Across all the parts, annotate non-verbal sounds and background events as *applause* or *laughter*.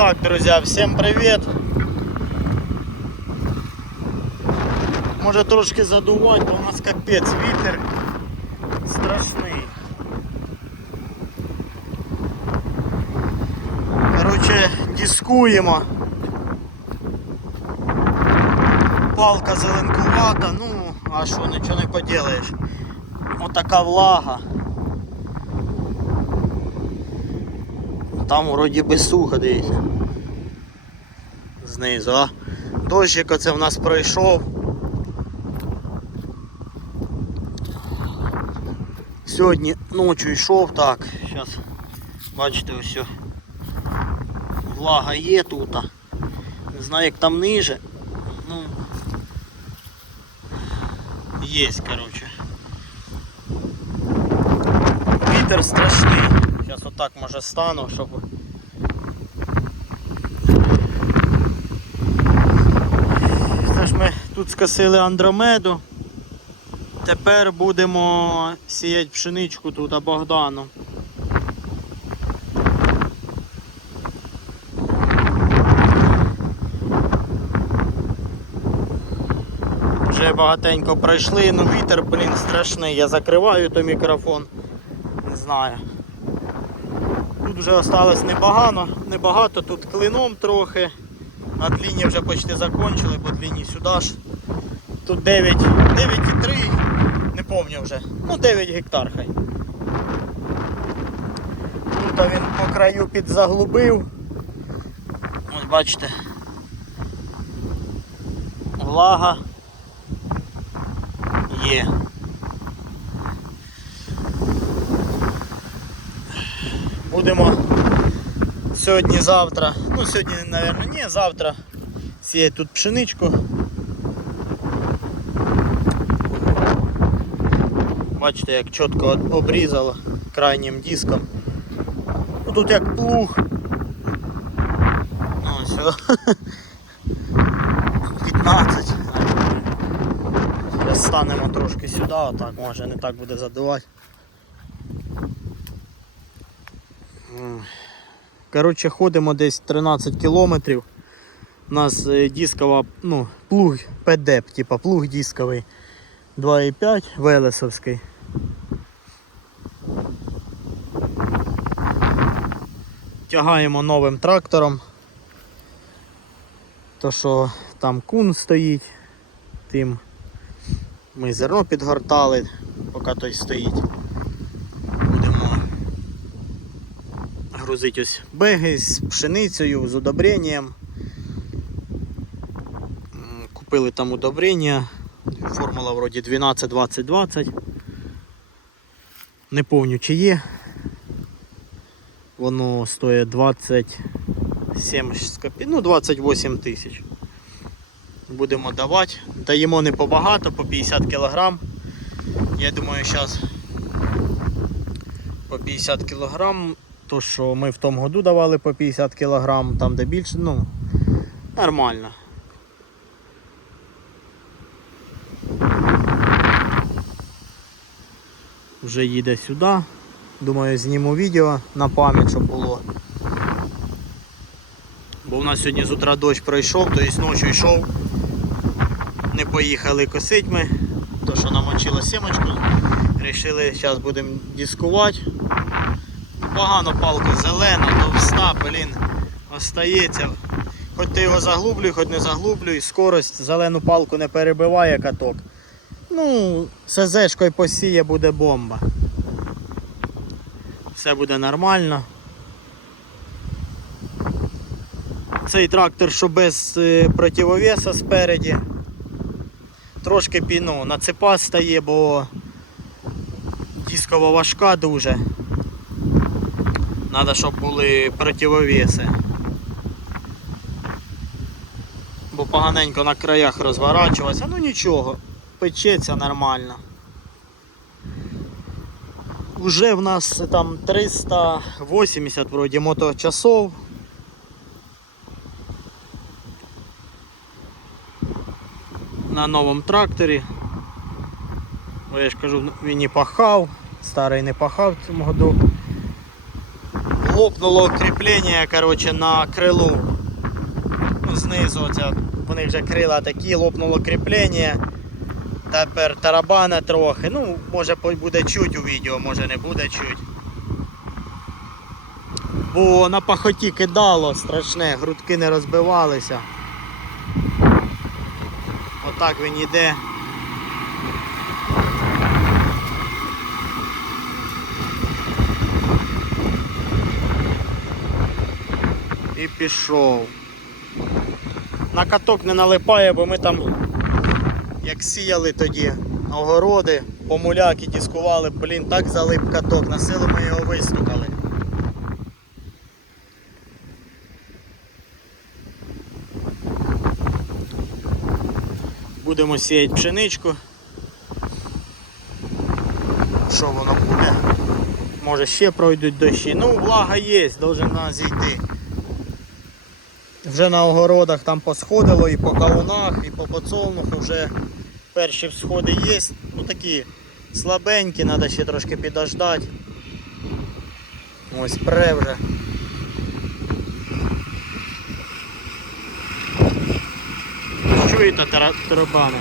Так, друзья, всем привет. Може трошки задувати, бо у нас капець вітер страшний. Короче, дискуємо. Палка зеленкувата, ну, а що, нічого не поділаєш. Отака влага. Там вроді би сухо, дивіться. Знизу, а дощик оце в нас пройшов. Сьогодні ночі йшов так. Зараз бачите ось. Влага є тут. Не знаю як там ниже. Ну є, коротше. Вітер страшний. Зараз отак може стану, щоб. Це ж ми тут скосили андромеду. Тепер будемо сіяти пшеничку тут а Богдану. Вже багатенько пройшли, ну вітер, блін, страшний. Я закриваю той мікрофон. Не знаю. Тут вже осталось небагато, небагато, тут клином трохи. На длині вже почти закончили, по длині сюди ж. Тут 9, 9,3, не пам'ятаю вже. Ну 9 гектар хай. Тут він по краю підзаглубив. Ось бачите. Влага є. Будемо сьогодні-завтра, ну сьогодні, мабуть, ні, завтра сіяти тут пшеничку. Бачите, як чітко обрізало крайнім диском. Ну, тут як плуг. Ну, все. 15. *laughs* Зараз станемо трошки сюди, отак, може не так буде задувати. Коротше, ходимо десь 13 кілометрів. У нас е, дискова, ну, плуг ПДЕП, типа плуг дисковий 2,5 Велесовський. Тягаємо новим трактором. То що там кун стоїть, тим ми зерно підгортали, поки той стоїть. Будемо грузити ось беги з пшеницею, з удобренням. Купили там удобрення. Формула вроді 12-20-20. Не помню чи є. Воно стоїть 27 з копі- ну 28 тисяч. Будемо давати. Даємо не побагато, по 50 кг. Я думаю, зараз по 50 кг. То, що ми в тому году давали по 50 кг, там де більше, ну, нормально. Вже їде сюди. Думаю, зніму відео на пам'ять, щоб було. Бо у нас сьогодні з утра дощ пройшов, тобто ночі йшов. Не поїхали косить ми, то що намочило сімочку. Рішили, зараз будемо дискувати. Погано палка зелена, товста, блін, остається. Хоч ти його заглублюй, хоч не заглублюй, скорость зелену палку не перебиває каток. Ну, СЗшкою посіє буде бомба. Все буде нормально. Цей трактор, що без е, противовеса спереді. Трошки піну на цепа стає, бо дискова важка дуже. Треба, щоб були противовеси. Бо поганенько на краях розворачуватися, ну нічого, печеться нормально. Уже в нас там 380 вроді моточасов. На новому тракторі. Бо я ж кажу, він і пахав, старий не пахав в цьому году. лопнуло кріплення коротше, на крилу. Ну, знизу оця, вони вже крила такі, лопнуло кріплення. Тепер тарабана трохи. Ну, може буде чуть у відео, може не буде чуть. Бо на пахоті кидало страшне, грудки не розбивалися. Отак він іде. І пішов. На каток не налипає, бо ми там як сіяли тоді огороди, помуляки дискували, блін, так залип каток, на силу ми його вистукали. Будемо сіяти пшеничку. Що воно буде? Може ще пройдуть дощі. Ну, влага є, должна зійти. Вже на огородах там посходило і по кавунах, і по подсолнуху вже перші всходи є. Ну такі слабенькі, треба ще трошки підождати. Ось пре вже. Чуєте тарабани?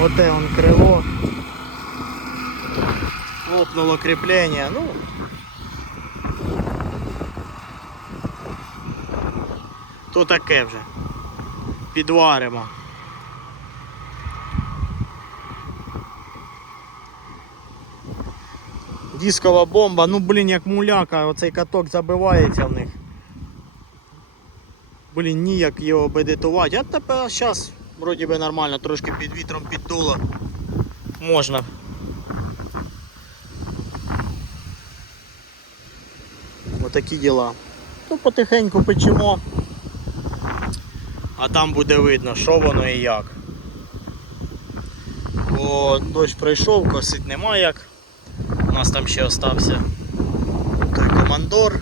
Оте он крило. Лопнуло кріплення. Ну, то таке вже. Підваримо. Дискова бомба, ну блін, як муляка, оцей каток забивається в них. Блін, ніяк його бедитувати. А тепер зараз вроді би нормально, трошки під вітром піддуло. Можна. Отакі діла. Ну, потихеньку печемо. А там буде видно, що воно і як. Бо дощ пройшов, косить нема як. Нас там ще остався той командор.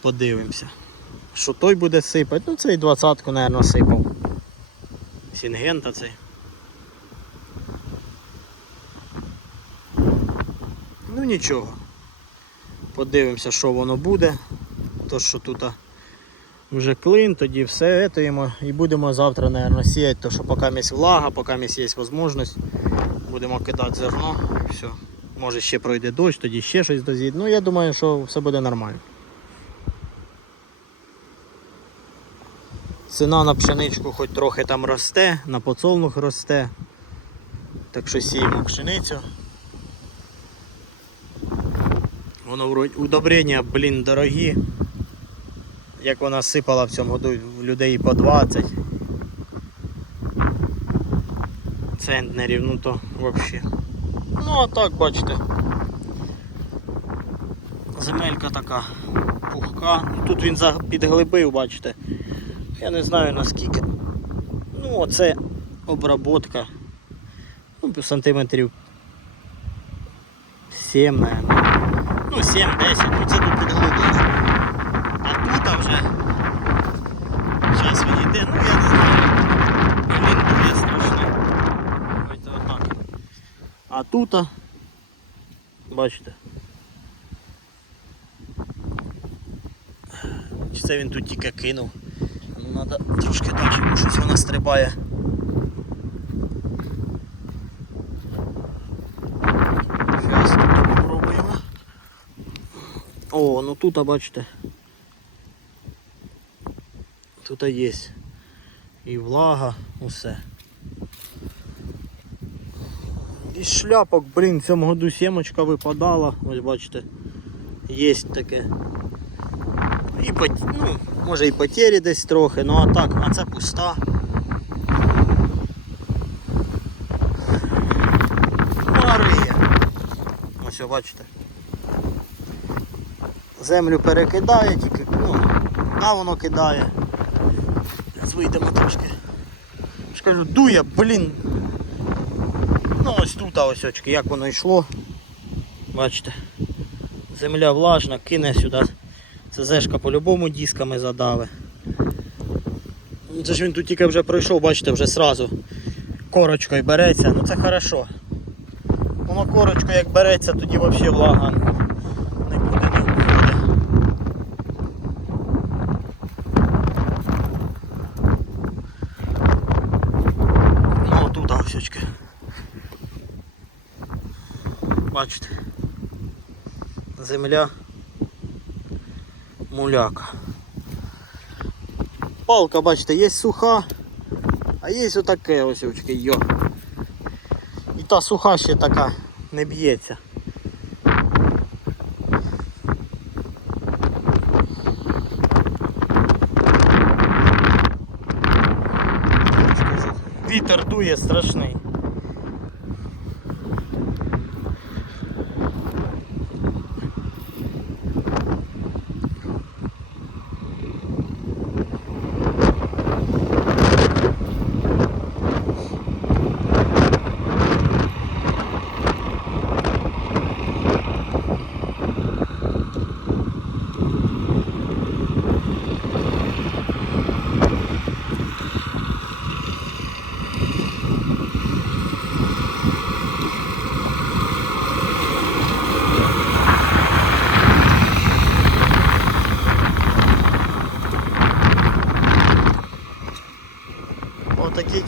Подивимося. Що той буде сипати? Ну цей двадцятку, мабуть, сипав. Сінгента цей. Ну нічого. Подивимося, що воно буде. То, що тут вже клин, тоді все етуємо і будемо завтра, мабуть, сіяти, то що поки є влага, поки є можливість, будемо кидати зерно все. Може ще пройде дощ, тоді ще щось дозійде. Ну я думаю, що все буде нормально. Ціна на пшеничку хоч трохи там росте, на подсолнух росте. Так що сіємо пшеницю. Воно вроді удобрення, блін, дорогі. Як вона сипала в цьому году людей по 20 центнерів, ну то взагалі. Ну а так бачите. Земелька така пухка. Ну, Тут він підглибив, бачите. Я не знаю наскільки. Ну оце обработка. Ну, сантиметрів 7, наверное. Ну, 7-10, ну це тут підглублено. А тут вже зараз він йде, ну я не знаю. Блін, дуже страшно. Давайте отак. А тут, бачите. Чи це він тут тільки кинув? Ну треба трошки далі, бо щось вона стрибає. Зараз тут попробуємо. О, ну тут, бачите. Тут є і влага, усе. Із шляпок, блін, в цьому году сімочка випадала, ось бачите, є таке. І ну, може і потері десь трохи, ну а так, а це пуста. Мариє. Ось бачите. Землю перекидає, тільки, ну, да воно кидає. Зараз вийдемо трошки. Я ж кажу, дує, блін. Ну ось тут ось очки, як воно йшло. Бачите. Земля влажна, кине сюди. Це зешка по-любому дисками задаве. Ну, Це ж він тут тільки вже пройшов, бачите, вже сразу корочкою береться. Ну це хорошо. Воно корочку як береться, тоді взагалі влага нікуди не входить. Ну, тут осечки. Бачите. Земля муляка. Палка, бачите, є суха, а є отаке ось очки, йо. І та суха ще така не б'ється. Вітер дує страшний.